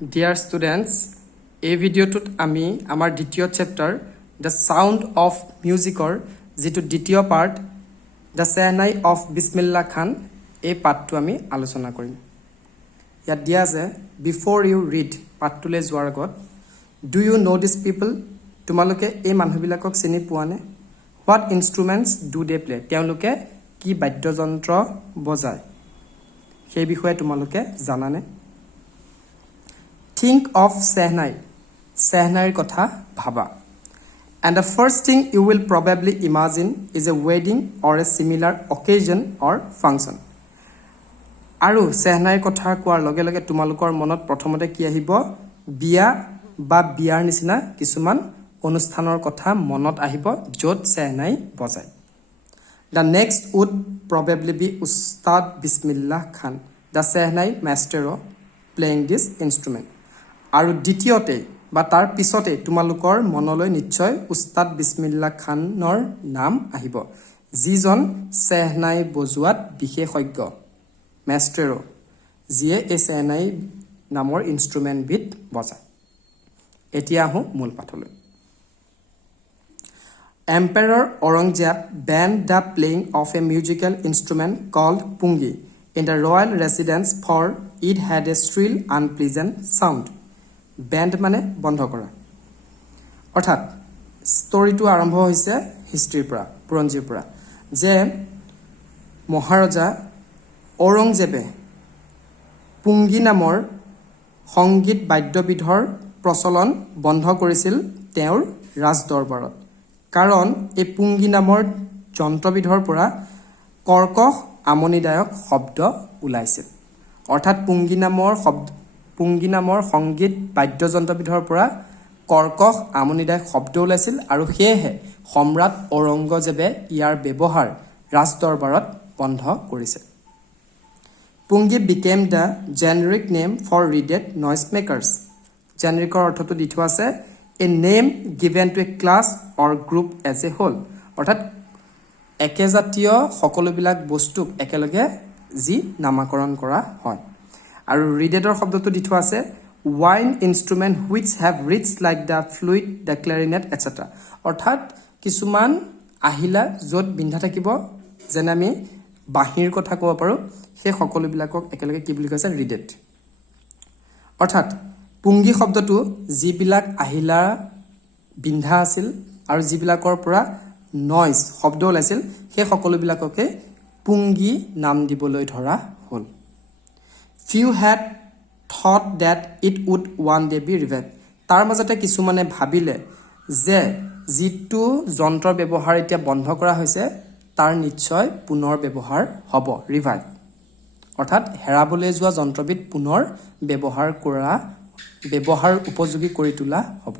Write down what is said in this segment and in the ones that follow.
Dear students, এই ভিডিঅ'টোত আমি আমাৰ দ্বিতীয় চেপ্টাৰ দ্য সাউণ্ড অফ মিউজিকৰ যিটো দ্বিতীয় part the shehnai of Bismillah খান এই পাৰ্টটো আমি আলোচনা কৰিম। ইয়াত দিয়া আছে বিফৰ ইউ ৰিড পাৰ্টটোলৈ যোৱাৰ আগত ডু ইউ ন' দিছ পিপল তোমালোকে এই মানুহবিলাকক চিনি পোৱানে? What instruments do they play তেওঁলোকে কি বাদ্যযন্ত্ৰ বজায় সেই বিষয়ে তোমালোকে জানানে? Think of Sehnai. Sehnaiৰ কথা ভাবা. And the first thing you will probably imagine is a wedding or a similar occasion or function. আৰু Sehnaiৰ কথা কোৱাৰ লগে লগে তোমালোকৰ মনত প্ৰথমতে কি আহিব? বিয়া বা বিয়াৰ নিচিনা কিছুমান অনুষ্ঠানৰ কথা মনত আহিব য'ত Sehnai বজায়. The next would probably be Ustad Bismillah Khan, the Sehnai master playing this instrument. আৰু দ্বিতীয়তে বা তাৰ পিছতে তোমালোকৰ মনলৈ নিশ্চয় উস্তাদ বিছমিল্লা খানৰ নাম আহিব যিজন চেহনাই বজোৱাত বিশেষজ্ঞ মাষ্টাৰ যিয়ে এই চেহনাই নামৰ ইনষ্ট্ৰুমেণ্টবিধ বজায়। এতিয়া আহোঁ মূল পাঠলৈ। Emperor Aurangzeb banned the playing of a musical instrument called pungi in the royal residence for it had a shrill unpleasant sound. Banned মানে বন্ধ কৰা অৰ্থাৎ ষ্টৰিটো আৰম্ভ হৈছে হিষ্ট্ৰীৰ পৰা বুৰঞ্জীৰ পৰা যে মহাৰজা ঔৰংজেবে পুংগী নামৰ সংগীত বাদ্যবিধৰ প্ৰচলন বন্ধ কৰিছিল তেওঁৰ ৰাজদৰবাৰত কাৰণ এই পুংগী নামৰ যন্ত্ৰবিধৰ পৰা কৰ্কশ আমনিদায়ক শব্দ ওলাইছিল অৰ্থাৎ পুংগী নামৰ সংগীত বাদ্যযন্ত্ৰবিধৰ পৰা কৰ্কশ আমনিদায়ক শব্দ ওলাইছিল আৰু সেয়েহে সম্ৰাট ঔৰংগজেবে ইয়াৰ ব্যৱহাৰ ৰাজদৰবাৰত বন্ধ কৰিছিল। পুংগী became the generic name for reeded noisemakers. জেনেৰিকৰ অৰ্থটো দি থোৱা আছে a name given to a class or group as a whole অৰ্থাৎ একেজাতীয় সকলোবিলাক বস্তুক একেলগে যি নামাকৰণ কৰা হয় আৰু ৰিডেডৰ শব্দটো দি থোৱা আছে wind instrument which have reeds like the flute the clarinet et cetera অৰ্থাৎ কিছুমান আহিলা য'ত বিন্ধা থাকিব যেনে আমি বাঁহীৰ কথা ক'ব পাৰোঁ সেই সকলোবিলাকক একেলগে কি বুলি কৈছে ৰিডেড অৰ্থাৎ পুংগী শব্দটো যিবিলাক আহিলা বিন্ধা আছিল আৰু যিবিলাকৰ পৰা নইজ শব্দ ওলাইছিল সেই সকলোবিলাককে পুংগী নাম দিবলৈ ধৰা হ'ল। Few had thought that it would one day be revived. তাৰ মাজতে কিছুমানে ভাবিলে যে যিটো যন্ত্ৰ ব্যৱহাৰ এতিয়া বন্ধ কৰা হৈছে তাৰ নিশ্চয় পুনৰ ব্যৱহাৰ হ'ব ৰিভাইভ অৰ্থাৎ হেৰাবলৈ যোৱা যন্ত্ৰবিধ পুনৰ ব্যৱহাৰ উপযোগী কৰি তোলা হ'ব।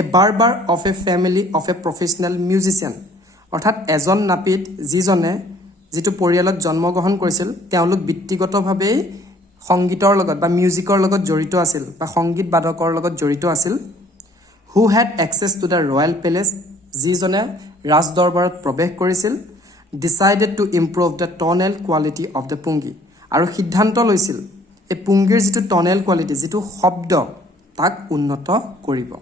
A barber of a family of a professional musician অৰ্থাৎ এজন নাপিত যিটো পৰিয়ালত জন্মগ্ৰহণ কৰিছিল তেওঁলোক ব্যক্তিগতভাৱে সংগীতৰ লগত বা মিউজিকৰ লগত জড়িত আছিল বা সংগীত বাদকৰ লগত জড়িত আছিল who had access to the royal palace যিজনে ৰাজদৰবাৰত প্ৰৱেশ কৰিছিল decided to improve the tonal quality of the pungi আৰু সিদ্ধান্ত লৈছিল এই পুংগীৰ যিটো tonal quality যিটো শব্দ তাক উন্নত কৰিব।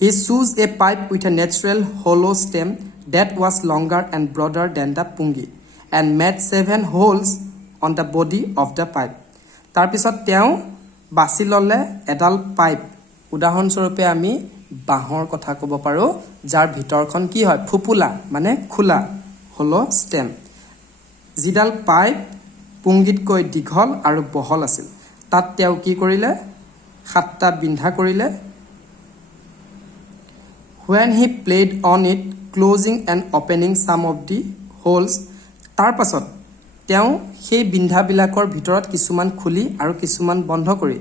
He chose a pipe with a natural hollow stem that was longer and broader than the pungi and made 7 holes on the body of the pipe. তাৰপিছত তেওঁ বাছি ল'লে এডাল পাইপ উদাহৰণস্বৰূপে আমি বাঁহৰ কথা ক'ব পাৰোঁ যাৰ ভিতৰখন কি হয় ফুপুলা মানে খোলা হলো ষ্টেম যিডাল পাইপ পুংগীতকৈ দীঘল আৰু বহল আছিল তাত তেওঁ কি কৰিলে 7টা বিন্ধা কৰিলে when he played on it closing and opening some of the holes তাৰ পাছত তেওঁ সেই বিন্ধাবিলাকৰ ভিতৰত কিছুমান খুলি আৰু কিছুমান বন্ধ কৰি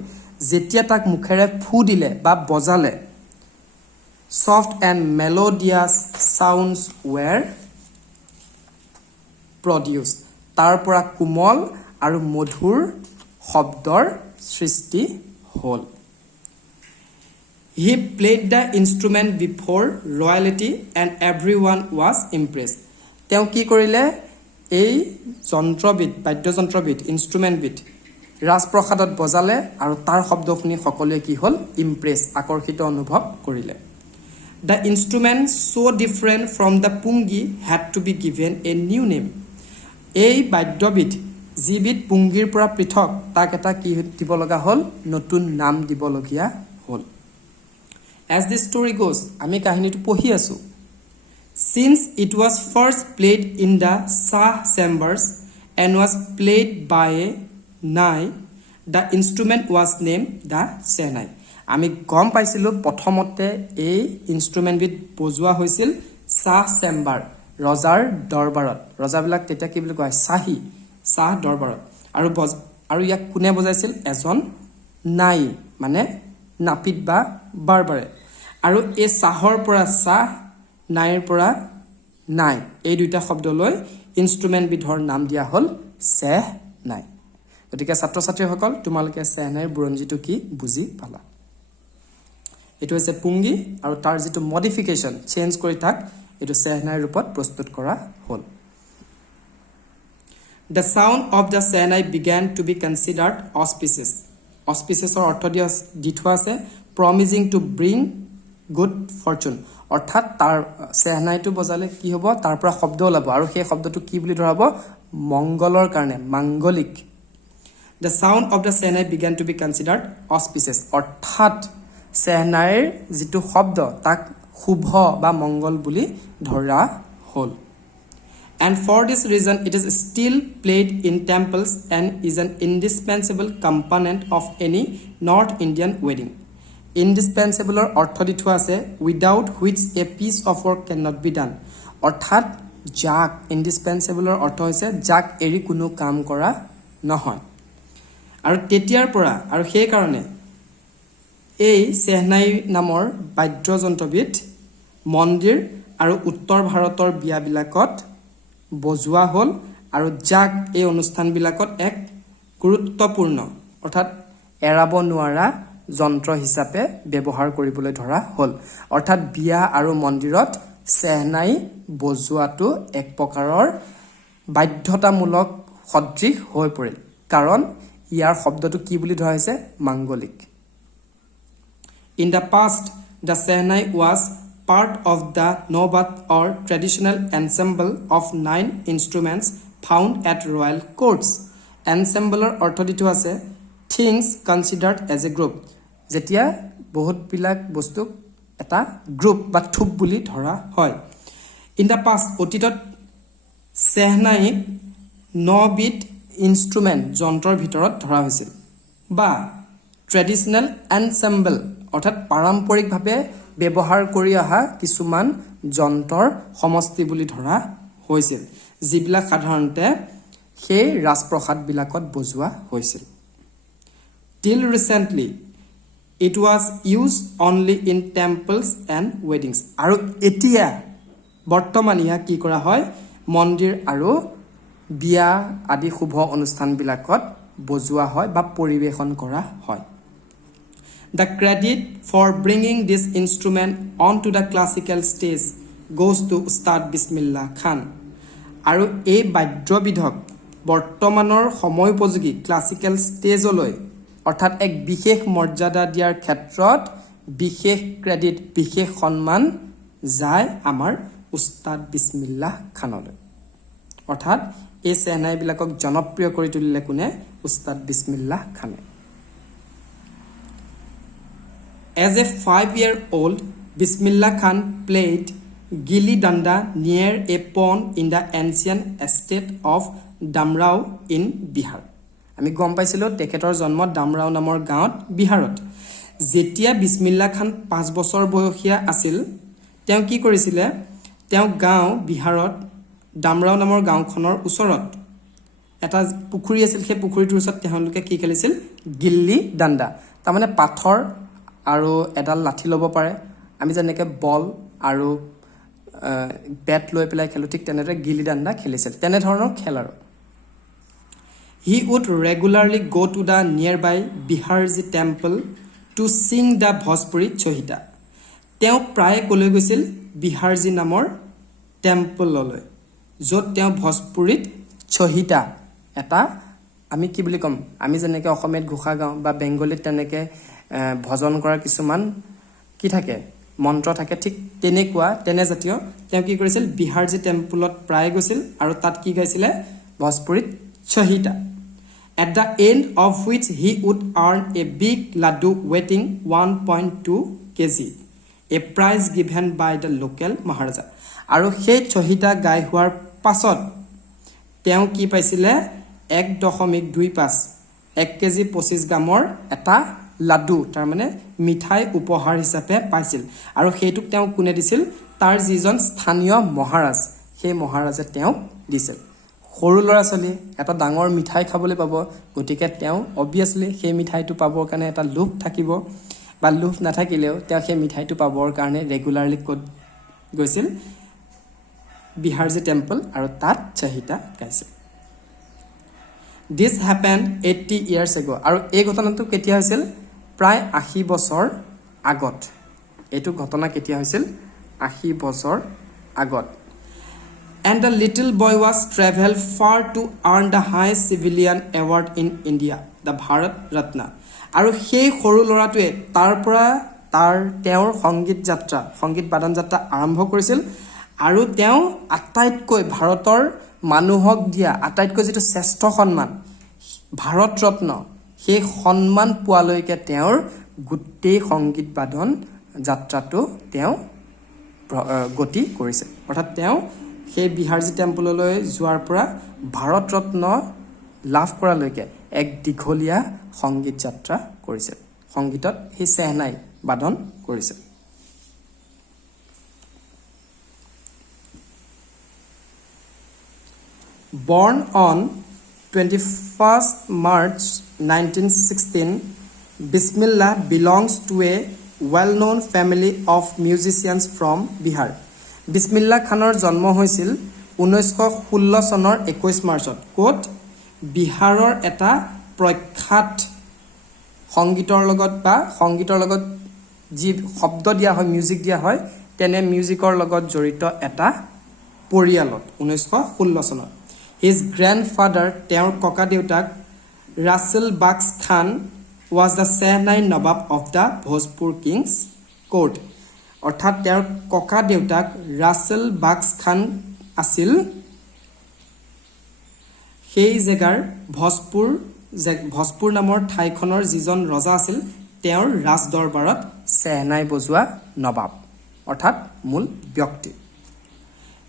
যেতিয়া তাক মুখেৰে ফু দিলে বা বজালে soft and melodious sounds were produced তাৰ পৰা কোমল আৰু মধুৰ শব্দৰ সৃষ্টি হ'ল। He played the instrument before royalty and everyone was impressed. তেওঁ কি কৰিলে এই যন্ত্ৰবিধ বাদ্যযন্ত্ৰবিধ ইনষ্ট্ৰুমেণ্টবিধ ৰাজপ্ৰসাদত বজালে আৰু তাৰ শব্দ শুনি সকলোৱে কি হ'ল ইমপ্ৰেছ আকৰ্ষিত অনুভৱ কৰিলে The instrument so different from the pungi had to be given a new name এই বাদ্যবিধ যিবিধ পুংগিৰ পৰা পৃথক তাক এটা কি দিব লগা হ'ল নতুন নাম দিব লগিয়া হ'ল As the story goes আমি কাহিনীটো পঢ়ি আছো Since it was first played in the Shah chambers and was played by a Nai, the instrument was named the Shehnai. আমি গম পাইছিলোঁ প্ৰথমতে এই ইনষ্ট্ৰুমেণ্টবিধ বজোৱা হৈছিল শাহ চেম্বাৰ ৰজাৰ দৰবাৰত ৰজাবিলাক তেতিয়া কি বুলি কয় শাহ দৰবাৰত আৰু ইয়াক কোনে বজাইছিল এজন নাই মানে নাপিত বা বাৰবাৰে আৰু এই শাহৰ পৰা শাহ নাইৰ পৰা নাই এই দুটা শব্দ লৈ ইনষ্ট্ৰুমেণ্ট বিধৰ নাম দিয়া হ'ল চেহনাই গতিকে ছাত্ৰ ছাত্ৰীসকল তোমালোকে চেহনাইৰ বুৰঞ্জীটো কি বুজি পালা এটো হৈছে পুংগি আৰু তাৰ যেটো মডিফিকেশন চেঞ্জ কৰি থাক এটো চেহনাইৰ ৰূপত প্ৰস্তুত কৰা হ'ল The sound of the Shehnai began to be considered auspicious. Auspicious or অৰ্থ দি থোৱা আছে promising to bring good fortune. অৰ্থাৎ তাৰ চেহনাইটো বজালে কি হ'ব তাৰ পৰা শব্দ ওলাব আৰু সেই শব্দটো কি বুলি ধৰাব মংগলৰ কাৰণে মাংগলিক The sound of the Shehnai began to be considered auspicious. অৰ্থাৎ চেহনাইৰ যেটো শব্দ তাক শুভ বা মংগল বুলি ধৰা হ'ল And for this reason it is still played in temples and is an indispensable component of any North Indian wedding. Indispensable অৰ্থ দি থোৱা আছে without which a piece of work cannot be done. অৰ্থাৎ যাক indispensable অৰ্থ হৈছে যাক এৰি কোনো কাম কৰা নহয় আৰু তেতিয়াৰ পৰা আৰু সেই কাৰণে এই চেহনাই নামৰ বাদ্যযন্ত্ৰবিধ মন্দিৰ আৰু উত্তৰ ভাৰতৰ বিয়াবিলাকত বজোৱা হ'ল আৰু যাক এই অনুষ্ঠানবিলাকত এক গুৰুত্বপূৰ্ণ অৰ্থাৎ এৰাব নোৱাৰা যন্ত্ৰ হিচাপে ব্যৱহাৰ কৰিবলৈ ধৰা হ'ল অৰ্থাৎ বিয়া আৰু মন্দিৰত চেহনাই বজোৱাটো এক প্ৰকাৰৰ বাধ্যতামূলক সদৃশ হৈ পৰিল কাৰণ ইয়াৰ শব্দটো কি বুলি ধৰা হৈছে মাংগলিক In the past, the Shehnai was part of the Nawbat or traditional ensemble of 9 instruments found at royal courts. Ensembleৰ অৰ্থ দিটো আছে things considered as a group. যেতিয়া বহুত বিলাক বস্তু এটা গ্ৰুপ বা থুপ বুলি ধৰা হয় In the past, অতীতত চেহনাই 9 বিধ ইনষ্ট্ৰুমেণ্ট যন্ত্ৰৰ ভিতৰত ধৰা হৈছিল বা ট্ৰেডিশনেল এনসেম্বল অৰ্থাৎ পাৰম্পৰিকভাৱে ব্যৱহাৰ কৰি অহা কিছুমান যন্ত্ৰৰ সমষ্টি বুলি ধৰা হৈছিল যিবিলাক সাধাৰণতে সেই ৰাজপ্ৰসাদবিলাকত বজোৱা হৈছিল Till recently it was used only in temples and weddings আৰু এতিয়া বৰ্তমান ইয়া কি কৰা হয় মন্দিৰ আৰু বিয়া আদি শুভ অনুষ্ঠানবিলাকত বজোৱা হয় বা পৰিবেশন কৰা হয় The credit for bringing this instrument onto the classical stage goes to Ustad Bismillah Khan. আৰু এই বাদ্যবিধক বৰ্তমানৰ সময়োপযোগী ক্লাসিক্যাল ষ্টেজলৈ অৰ্থাৎ এক বিশেষ মৰ্যাদা দিয়াৰ ক্ষেত্ৰত বিশেষ ক্ৰেডিট বিশেষ সন্মান যায় আমাৰ উস্তাদ বিসমিল্লাহ খানলৈ অৰ্থাৎ এই চেহনাইবিলাকক জনপ্ৰিয় কৰি তুলিলে কোনে উস্তাদ বিসমিল্লাহ খানে As a 5-year-old, Bismillah Khan played gilli danda near a pond in the ancient estate of Damrao in Bihar. আমি গম পাইছিলো তেখেতৰ জন্ম দামৰাও নামৰ গাঁৱত বিহাৰত যেতিয়া বিসমিল্লাহ খান 5 বছৰ বয়সীয়া আছিল তেওঁ কি কৰিছিলে তেওঁ গাঁও বিহাৰত দামৰাও নামৰ গাঁওখনৰ ওচৰত এটা পুখুৰী আছিল সেই পুখুৰীটোৰ ওচৰত তেওঁলোকে কি খেলিছিল গিল্লি ডাণ্ডা তাৰমানে পাথৰ আৰু এডাল লাঠি ল'ব পাৰে আমি যেনেকৈ বল আৰু বেট লৈ পেলাই খেলো ঠিক তেনেদৰে গিল্লি ডাণ্ডা খেলিছিল তেনে ধৰণৰ খেল আৰু He would regularly go to the nearby Biharji temple to sing the Bhojpuri Chohita. তেওঁ প্ৰায় কলৈ গৈছিল বিহাৰজি নামৰ টেম্পললৈ য'ত তেওঁ ভোজপুৰীত চহিতা এটা আমি কি বুলি কম আমি যেনেকৈ অসমীয়াত ঘোষা গাওঁ বা বেংগলীত তেনেকৈ ভজন কৰাৰ কিছুমান কি থাকে মন্ত্ৰ থাকে ঠিক তেনেকুৱা তেনেজাতীয় তেওঁ কি কৰিছিল বিহাৰজী টেম্পলত প্ৰায় গৈছিল আৰু তাত কি গাইছিলে ভোজপুৰীত চহিতা at the end of which he would earn a big laddu weighing 1.2 kg a prize given by the local maharaja আৰু সেই চহিতা গাই হোৱাৰ পাছত তেওঁ কি পাইছিলে 1.25 1 কেজি 25 গ্ৰামৰ এটা লাডু তাৰ মানে মিঠাই উপহাৰ হিচাপে পাইছিল আৰু হেতুক তেওঁ কোনে দিছিল তাৰ যিজন স্থানীয় মহাৰাজ সেই মহাৰাজে তেওঁ দিছিল সৰু লৰা চলি এটা ডাঙৰ মিঠাই খাবলৈ পাব গতিকে তেওঁ অবিয়াসলি সেই মিঠাইটো পাবৰ কাৰণে এটা লোভ থাকিব বা লোভ নাথাকিলেও তেওঁ সেই মিঠাইটো পাবৰ কাৰণে ৰেগুলাৰলি কোড গৈছিল বিহাৰজী টেম্পল আৰু তাত চহিতা গাইছিল This happened 80 years ago আৰু এই ঘটনাটো কেতিয়া হৈছিল প্ৰায় 80 বছৰ আগত এটো ঘটনা কেতিয়া হৈছিল 80 বছৰ আগত And the little boy was traveled far to earn the highest civilian award in India, the Bharat Ratna. আৰু সেই সৰু লৰাটোৱে তাৰ পৰা তেওঁৰ সংগীত বাদন যাত্ৰা আৰম্ভ কৰিছিল আৰু তেওঁ আটাইতকৈ ভাৰতৰ মানুহক দিয়া আটাইতকৈ যেটো শ্ৰেষ্ঠ সন্মান ভাৰত ৰত্ন সেই সন্মান পোৱালৈকে তেওঁৰ গুটেই সংগীত বাদন যাত্ৰাটো তেওঁ গতি কৰিছিল অৰ্থাৎ তেওঁ সেই বিহাৰজী টেম্পললৈ যোৱাৰ পৰা ভাৰত ৰত্ন লাভ কৰালৈকে এক দীঘলীয়া সংগীত যাত্ৰা কৰিছিল সংগীতত হি সেহনাই বাদন কৰিছিল Born on 21st March 1916 Bismillah belongs to a well-known family of musicians from Bihar বিসমিল্লাহ খানৰ জন্ম হৈছিল 1916 চনৰ 21 মাৰ্চত কোট বিহাৰৰ এটা প্ৰখ্যাত সংগীতৰ লগত যি শব্দ দিয়া হয় মিউজিক দিয়া হয় তেনে মিউজিকৰ লগত জড়িত এটা পৰিয়ালত 1916 চনত his grandfather তেওঁৰ ককা দেউতাক ৰাছেল বাক্স খান was the Sehnai Nawab of the Bhojpur Kings Court অৰ্থাৎ তেওঁৰ ককা দেউতাক ৰাছেল বাক্স খান আছিল সেই জেগাৰ ভোজপুৰ নামৰ ঠাইখনৰ যিজন ৰজা আছিল তেওঁৰ ৰাজ দৰবাৰত সেহনাই বজোৱা নবাব অৰ্থাৎ মূল ব্যক্তি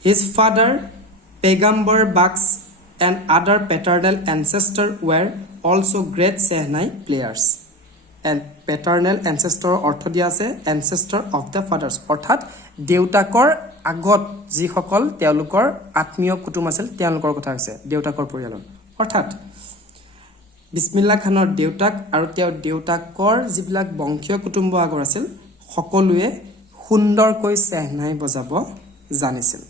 his father Pegambar Baks and other paternal ancestors were also great Sehnai players and paternal ancestor অৰ্থ দিয়া আছে ancestor of the fathers অৰ্থাৎ দেউতাকৰ আগত যি সকল তেওঁলোকৰ আত্মীয় কুটুম আছিল তেওঁলোকৰ কথা আছে দেউতাকৰ পৰিয়ালৰ অৰ্থাৎ বিসমিল্লাহ খানৰ দেউতাক আৰু তেওঁৰ দেউতাকৰ যিবিলাক বংশীয় কুটুম্ব আগৰ আছিল সকলোৱে সুন্দৰকৈ সেহনাই বজাব জানিছিল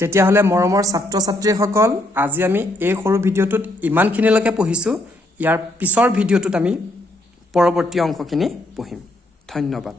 তেতিয়া হলে মৰমৰ ছাত্ৰ ছাত্ৰীসকল আজি আমি এই সৰু ভিডিওটোত ইমানখিনিলৈকে পঢ়িছো ইয়াৰ পিছৰ ভিডিওটোত আমি পৰৱৰ্তী অংশখিনি পঢ়িম ধন্যবাদ